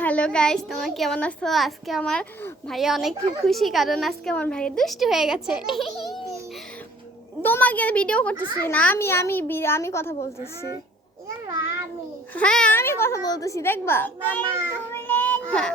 Hello guys, তোমরা কেমন আছো? আজকে আমার ভাইয়া অনেক খুশি, কারণ আজকে আমার ভাইয়া দুষ্টু হয়ে গেছে। তোমাকে ভিডিও করতেছি না, আমি কথা বলতেছি। হ্যাঁ, আমি কথা বলতেছি, দেখবা? হ্যাঁ।